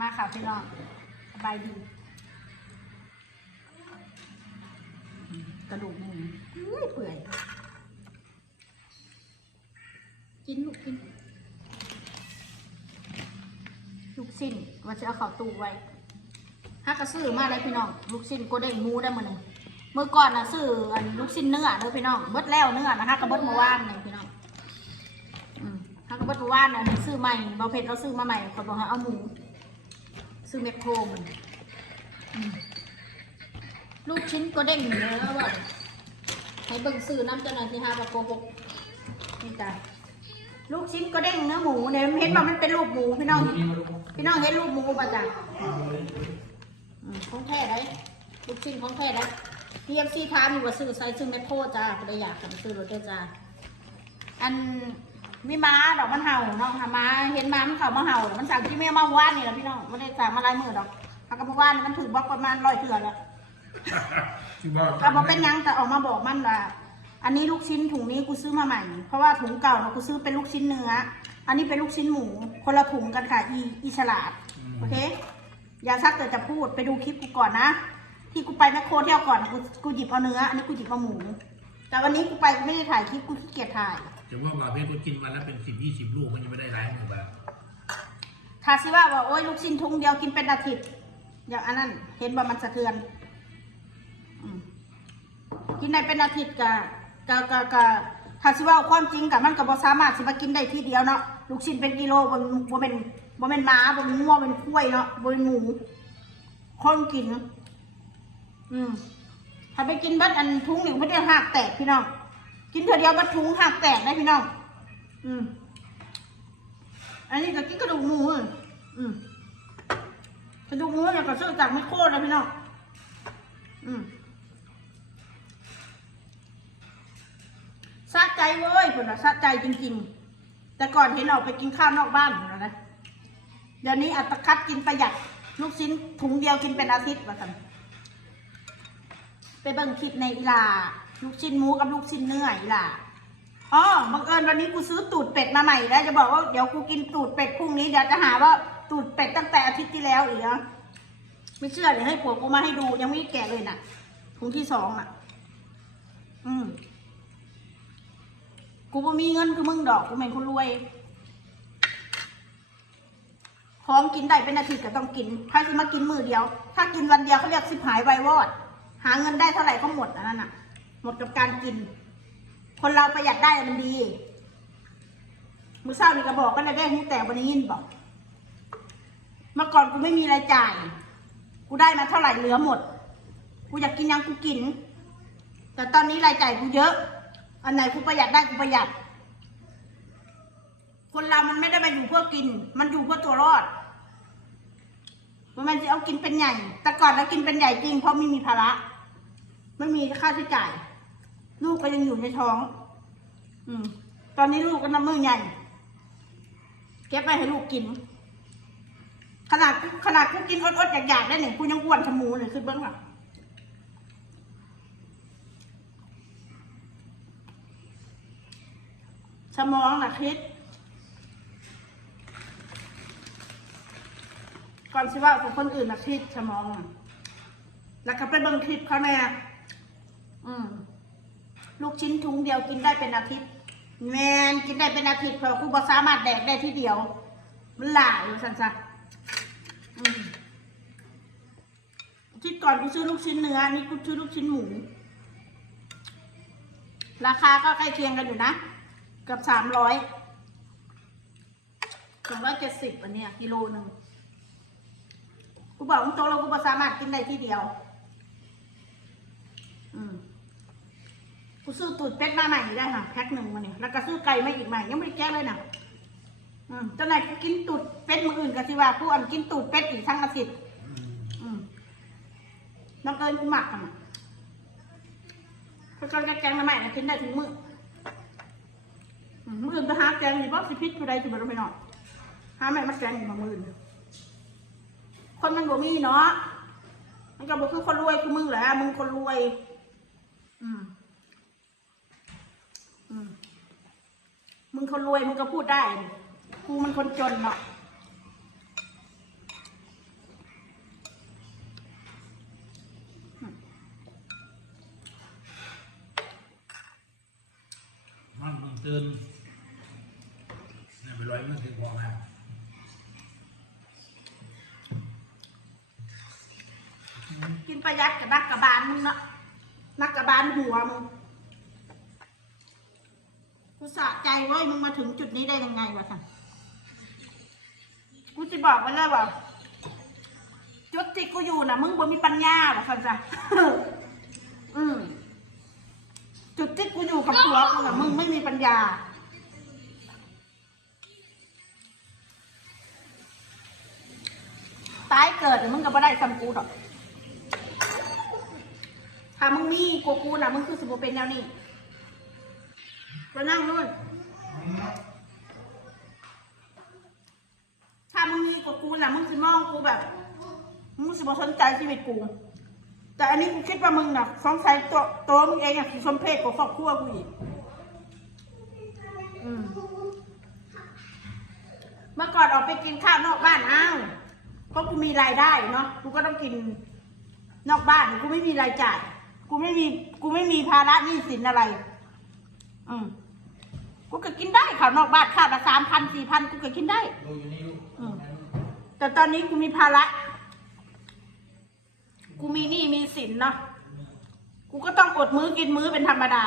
มาค่ะพี่น้องสบายดีกระดูกหมูอุ้ยเปื่อย กินลูกกินลูกสิ้นว่าจะเอาเข้าตู้ไว้ถ้ากระซื้อมาได้พี่น้อง ลูกสิ้นก็ได้มูได้มาหนึ่งเมื่อก่อนนะซื้ออันลูกสิ้นเนื้อเด้อพี่น้องเบิดแล้วเนื้อนะคะกระเบิดมาว่านเลยพี่น้องอืมถ้ากระเบิดมาว่านนะซื้อใหม่เบาเผ็ดเราซื้อมาใหม่คนบอกให้เอาหมู ซื้อเม็ดโคมันอืมลูกชิ้นก็เด้งอยู่แล้วว่าให้เบิ่งซื้อน้ำเจ้าหน้าที่ฮาปะโกหกนี่จ้ะลูกชิ้นก็เด้งเนื้อหมูเนี่ยเห็นว่ามันเป็นรูปหมูพี่น้อง พี่น้องเห็นรูปหมูป่ะจ้ะอืมของแท้ได้ลูกชิ้นของแท้ได้พีเอฟซีท้ามอยู่ว่าซื้อไซส์ซื้อแมคโครจ้าก็ได้อยากกันซื้อรถเด้อจ้าอัน มีม้าดอกมันเห่าเนาะหาม้าเห็นม้ามันเข่ามาเห่ามันสั่งที่แม่มาว่านนี่แหละพี่น้องไม่ได้สั่งมาลายมือดอกถ้ากระบอกว่านมันถือบล็อกประมาณร้อยเถื่อแล้วที่บอกกระบอกเป็นยังแต่ออกมาบอกมันว่าอันนี้ลูกชิ้นถุงนี้กูซื้อมาใหม่ เพราะว่าถุงเก่าเนาะกูซื้อเป็นลูกชิ้นเนื้อ อันนี้เป็นลูกชิ้นหมู คนละถุงกันค่ะอีอีฉลาดโอเคอย่าซักแต่จะพูดไปดูคลิปกูก่อนนะ ที่กูไปแมคโครเที่ยวก่อนกูกูหยิบเอาเนื้อ อันนี้กูหยิบเอาหมู แต่วันนี้กูไปกูไม่ได้ถ่ายคลิปกูขี้เกียจถ่าย จะว่าว่าเพื่อนก็กินวันละเป็นสิบยี่สิบลูกมันยังไม่ได้หลายหมื่นบาทถ้าสิว่าว่าโอ้ยลูกชิ้นถุงเดียวกินเป็นอาทิตย์อย่างอันนั้น เห็นว่ามันสะเทือนอืมกินได้เป็นอาทิตย์กะกะกะกะถ้าสิว่าความจริงกับมันก็บ่สามารถสิมากินได้ทีเดียวเนาะลูกชิ้นเป็นกิโลบ่บ่เป็นบ่เป็นหมาบ่เป็นงัวเป็นควยเนาะบ่เป็นหมูคนกิน อืมถ้าไปกินเบัดอันทุงหนึ่งไม่ได้หักแตกพี่น้อง กินเถอเดียวบัดทุงหักแตกได้พี่น้อง อืม อันนี้ก็กินกระดูกหมูอืมกระดูกหมูเนี่ยก็ซื้อจากไมคโคตรนะพี่น้อง อืมสะใจเว้ยคนละสะใจจริงๆ แต่ก่อนเห็นออกไปกินข้าวนอกบ้านคนละนะ เดี๋ยวนี้อัตคัดกินประหยัด ลูกชิ้นถุงเดียวกินเป็นอาทิตย์ว่าสันไปเบิ่งคลิปในอีลา ลูกชิ้นหมูกับลูกชิ้นเนื้ออีลาอ๋อบังเอิญวันนี้กูซื้อตูดเป็ดมาใหม่แล้วจะบอกว่าเดี๋ยวกูกินตูดเป็ดพรุ่งนี้เดี๋ยวจะหาว่าตูดเป็ดตั้งแต่อาทิตย์ที่แล้วอีกนะไม่เชื่อเดี๋ยวให้ผัวกูมาให้ดูยังไม่แกะเลยน่ะถุงที่สองอะ อืมกูบ่มีเงินคือมึงดอกกูเป็นคนรวยของกินได้เป็นอาทิตย์ก็ต้องกิน ถ้าจะมากินมือเดียว ถ้ากินวันเดียวเขาเรียกสิบหายไววอด หาเงินได้เท่าไหร่ก็หมดอันนั้นน่ะ มดกับการกิน คนเราประหยัดได้มันดี มือเศร้านี่ก็บอกก็เลยได้หูแต่วันนี้ยินบอก เมื่อก่อนกูไม่มีรายจ่าย กูได้มาเท่าไหร่เหลือหมด กูอยากกินยังกูกิน แต่ตอนนี้รายจ่ายกูเยอะ อันไหนกูประหยัดได้กูประหยัด คนเรามันไม่ได้มาอยู่เพื่อกิน มันอยู่เพื่อตัวรอดมันจะเอากินเป็นใหญ่ แต่ก่อนเรากินเป็นใหญ่จริงเพราะไม่มีภาระ ไม่มีค่าใช้จ่าย ลูกก็ยังอยู่ในท้อง อืม ตอนนี้ลูกก็น้ำมือใหญ่ เก็บไว้ให้ลูกกิน ขนาดขนาดกูกินอดๆอยากๆได้เนี่ยกูยังอ้วนขมูเลยขึ้นเบื้องหลังสมองนะคิด ก่อนสิว่ากับคนอื่นนะคิดสมอง แล้วก็ไปเบิ่งคลิปเขาแน่อืม ลูกชิ้นถุงเดียวกินได้เป็นอาทิตย์แมนกินได้เป็นอาทิตย์เพราะกูบ่สามารถแดกได้ทีเดียวมันหลายสันซะอืมอาที่ก่อนกูซื้อลูกชิ้นเนื้อนี่กูซื้อลูกชิ้นหมู ราคาก็ใกล้เคียงกันอยู่นะเกับสามร้อยสองร้อยเจ็ดสิบอันเนี้ยกิโลหนึ่งกูบอกตรงๆแล้วกูบ่สามารถกินได้ทีเดียว อืม กูซื้อตูดเป็ดมาใหม่ได้ค่ะแพ็คหนึ่งมาเนี่ยแล้วก็ซื้อไก่มาอีกใหม่ยังไม่ได้แก้เลยนะอืมเจ้านายกูกินตูดเป็ดมืออื่นก็สิว่ากูอันกินตูดเป็ดอีกทั้งอาทิตย์อืมน้ำเกินกูหมักกันอะก็ก็แกงมาใหม่นะกินได้ถึงมืออืมมืออื่นไปหาแกงอยู่บ่สิพิษกูได้ถึงบ่ต้องไปนอนหาแม่มาแกงอยู่มามืออื่นคนมันบ่มีเนาะมันก็บ่คือคนรวยคือมึงแหละมึงคนรวย อืม มึงเขารวยมึงก็พูดได้ กูมันคนจนเนาะมันมึงเตือนเนี่ยไปร้อยมันถึงพอแล้วกินประหยัดกับนักกระบาลมึงเนาะนักกระบาลหัวมึง กูสะใจเว้ยมึงมาถึงจุดนี้ได้ยังไงวะสันกูจะบอกไว้เลยว่าจุดที่กูอยู่น่ะ มึงบ่มีปัญญาวะสันจ้ะอืมจุดที่กูอยู่กับผัวกูน่ะมึงไม่มีปัญญาตายเกิดน่มึงก็บ่ได้ซ้ำกูดอก ถ้ามึงมีกูกูน่ะมึงคือสมบูเป็นแนวนี้ ก็นั่งนู่น ถ้ามึงมีกูกูน่ะมึงสิมองกูแบบ มึงสิบ่สนใจชีวิตกู แต่อันนี้กูคิดว่ามึงน่ะสงสัยตัวตัวมึงเองอะคือสมเพศกับครอบครัวกูอีกอืมเมื่อก่อนออกไปกินข้าวนอกบ้านอ้าวเพราะกูมีรายได้เนาะ กูก็ต้องกินนอกบ้าน กูไม่มีรายจ่าย กูไม่มี กูไม่มีภาระหนี้สินอะไร อืม กูก็กินได้ข้าวนอกบ้านข้าวละสามพันสี่พันกูก็กินได้ ดูอยู่นี่ลูกอืม แต่ตอนนี้กูมีภาระ กูมีหนี้มีสินเนาะ กูก็ต้องอดมื้อกินมื้อเป็นธรรมดา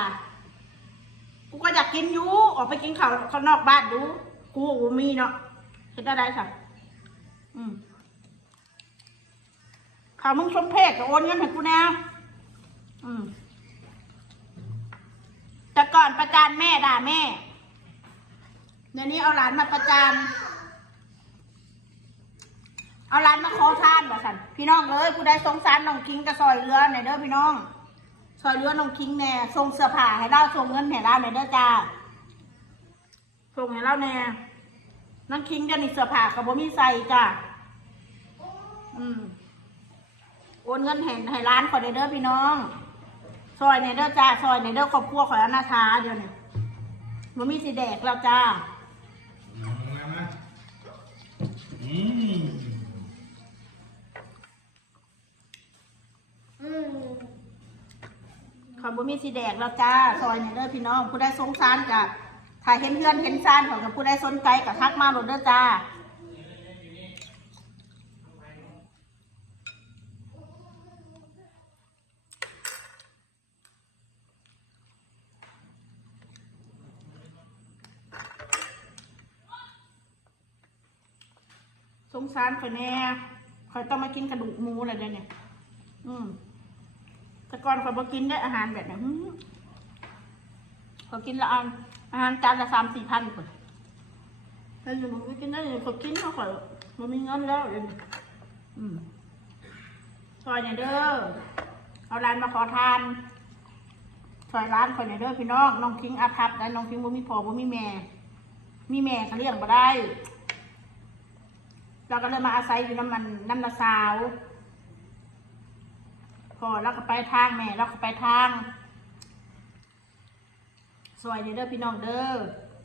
กูก็อยากกินอยู่ออกไปกินข้าวข้างนอกบ้านดู กูกูมีเนาะเห็นได้ค่ะ อืมข่าวมึงสมเพศก็โอนเงินให้กูแน่อืม แต่ก่อนประจานแม่ด่าแม่เดี๋ยวนี้เอาหลานมาประจานเอาหลานมาขอทานว่าสันพี่น้องเอ้ยกูได้สงสารน้องคิงกับซอยเรือหนเด้อพี่น้องซอยเรือน้องคิงแน่ส่งเสื้อผ้าให้เราส่งเงินให้เราหนเด้อจ้าส่งให้เราแน่น้องคิงจะนี่เสื้อผ้ากับบ่มีใส่จ้าอืมโอนเงินให้ให้ร้านขอเด้อพี่น้องซอยในเด้อจ้าซอยในเด้อครอบครัวขอยอนาถาเดี๋ยวนี้มันมีสีแดกแล้วจ้า ขอยบ่มีสีแดงแล้วจ้า ซอยในเด้อพี่น้อง ผู้ได้สงสารกับถ้าเห็นเพื่อนเห็นซานของกับผู้ได้สนใจกับทักมาโหลดเด้อจ้า งสารข่อยแน่ข่อยต้องมากินกระดูกหมูอะไรเดี๋ยวนี้อืมแต่ก่อนข่อยบ่กินได้อาหารแบบนี้อื้อข่อยกินละอันอาหารจานละสามสี่พันคนแต่อยู่มันก็กินได้ข่อยกินเพราข่อยมันมีเงินแล้วเดี๋ยวนี้อืมซอยเนี่ยเด้อเอาร้านมาขอทานซอยร้านข่อยเนี่ยเด้อพี่น้องน้องคิงอาภัพและน้องคิงบ่มีพ่อบ่มีแม่มีแม่เขาเลี้ยงบ่ได้ เราก็เลยมาอาศัยอยู่น้ำมันน้ำนาสาวพอเราก็ไปทางแม่เราก็ไปทางสวยเด้อพี่น้องเด้อ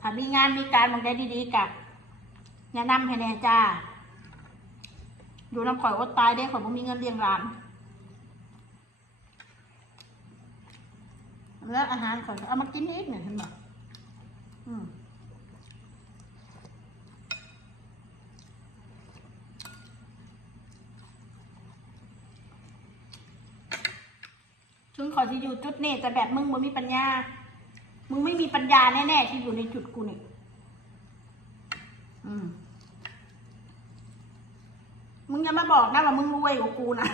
ถ้ามีงานมีการมองได้ดีๆกับแนะนำให้แน่จ้าอยู่น้ำข่อยอดตายได้ข่อยบ่มีเงินเลี้ยงหลานแล้วอาหารข่อยเอามากินอีกเนี่ยเห็นไหมอืม ถึงขอที่อยู่จุดนี้แต่แบบมึงมึงมีปัญญา มึงไม่มีปัญญาแน่ๆที่อยู่ในจุดกูนี่ อืม มึงอย่ามาบอกนะว่ามึงรวยกว่ากูนะ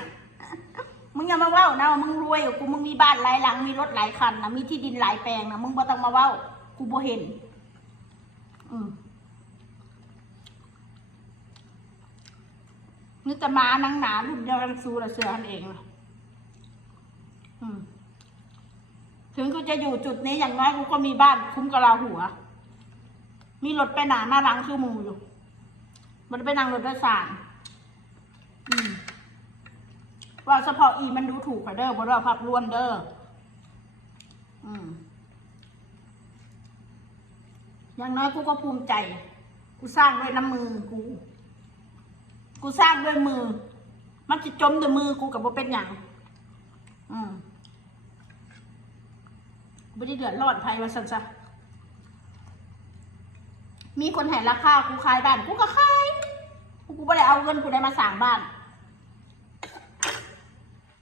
มึงอย่ามาเว้านะว่ามึงรวยกว่ากู มึงมีบ้านหลายหลัง มีรถหลายคันนะ มีที่ดินหลายแปลงนะ มึงบ่ต้องมาเว้า กูบ่เห็น อืมนี่แต่มานังหนารุ่นเดียวกันซูละเสือหันเองเนะอืม ถึงกูจะอยู่จุดนี้อย่างน้อยกูก็มีบ้านคุ้มกะลาหัว มีรถไปหนาหน้าหลังคือมูอยู่ มันไปนั่งรถโดยสารว่าเฉพาะอีมันดูถูกข่อยเด้อบ่ได้ว่าพับล้วนเด้ออืมอย่างน้อยกูก็ภูมิใจ กูสร้างด้วยน้ำมือกู กูสร้างด้วยมือ มันจะจมด้วยมือกูกับว่าเป็นอย่าง อืม ไม่ได้เดือดร้อนภัยว่าสันซะมีคนให้ราคากูขายบ้านกูก็ขายกูกูไม่ได้เอาเงินกูได้มาสร้างบ้าน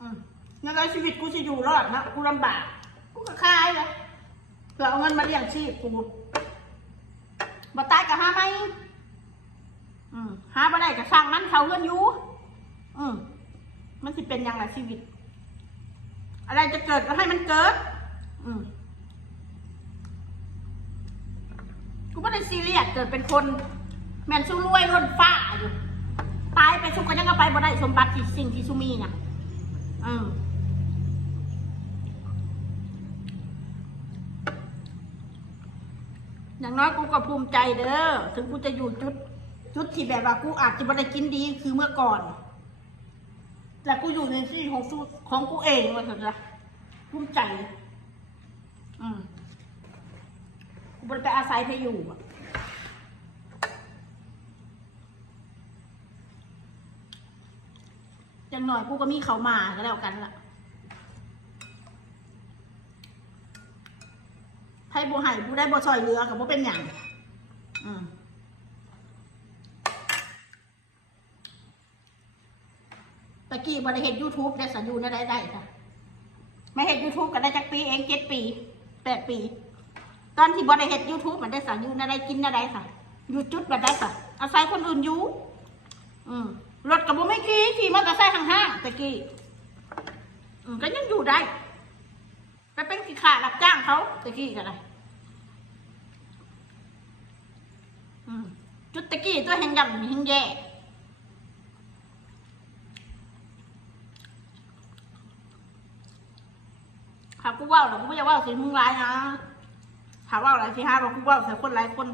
อืมยังไงชีวิตกูจะอยู่รอดนะกูลำบากกูก็ขายเลยเพื่อเอาเงินมาเลี้ยงชีพกูบ่ตายก็หาไหมอืมหาบ่ได้ก็สร้างมันเขาเงินอยู่อืมมันสิเป็นยังไงชีวิต อะไรจะเกิดก็ให้มันเกิด อืม กูไม่ได้ซีเรียสเกิดเป็นคน แมนสู้รวยล้นฟ้าอยู่ตายไปสุกก็ยังก็ไปบ่ได้สมบัติที่สิ่งที่สุมีน่ะอืมอย่างน้อยกูก็ภูมิใจเด้อถึงกูจะอยู่จุดจุดที่แบบว่ากูอาจจะไม่ได้กินดีคือเมื่อก่อน แต่กูอยู่ในที่ของของกูเองว่าเถอะจ้ะภูมิใจ อืม ม่ได้ไปอาศัยไปอยู่อะอย่างหน่อยกูก็มีเขามาก็แล้วกันล่ะไพ่บัวไห่กูได้บัวซอยเรือกับบัเป็นอย่างอืมตะกี้บริเห็นยูทูบได้สัญญูได้ได้ได้ค่ะ ไม่เห็นยูทูบก็ได้จักปีเองเจ็ดปีแปดปี ตอนที่บริเห็นยูทูบมันได้สัญญูได้ได้กินได้ได้ค่ะอยู่จุดแบบได้ค่ะอาศัยคนอื่นอยู่อืมรถกับบ่ไม่ขี่ขี่มอเตอร์ไซค์ห่างๆตะกี้อืมก็ยังอยู่ได้ไปเป็นขี้ขารับจ้างเขาตะกี้ก็ได้อืมจุดตะกี้ตัวแห่งยำแห่งแย่หากูว่าหรอกูไม่อยากเว่าสิมึงร้ายนะ หาเว่าอะไรสิฮะบอกกูเว่าใส่คนหลายคน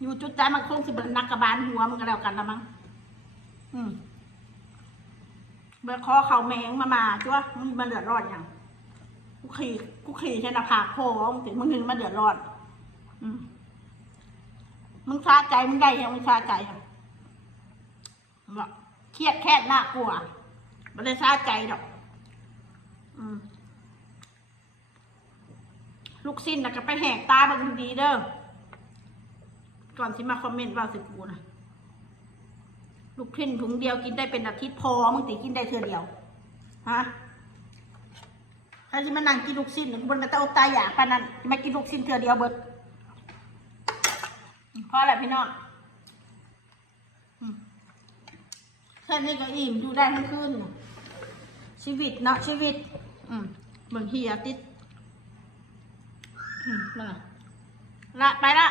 อยู่จุดใจมันคงสิเป็นนักกระบาลหัวมันก็แล้วกันละมั้งอืมเมื่อคอเข่าแมงมามาจ้วมึงมาเดือดร้อนอย่างกูขี่กูขี่ใช่นะผากโพมึงถึงมึงนึงมาเดือดร้อนอืมมึงชาใจมึงได้ยังมึงชาใจยังบอกเครียดแค่น่ากลัวไม่ได้ซาใจดอก อืม ลูกสิ้นนะก็ไปแหกตาเบังดีเด้อ ก่อนที่มาคอมเมนต์ว่าสิกูนะลูกชิ้นถุงเดียวกินได้เป็นอาทิตย์พอมึงติกินได้เทื่อเดียว ฮะใครที่มานั่งกินลูกชิ้นบนกระเตาตายอยากปานนั้นมากินลูกชิ้นเทื่อเดียวเบิดเพราะอะไรพี่น้องแค่นี้ก็อิ่มอยู่ได้ทั้งคืนน่ะชีวิตเนาะชีวิต อืมบิ่งเฮียติดอื มาละไปละ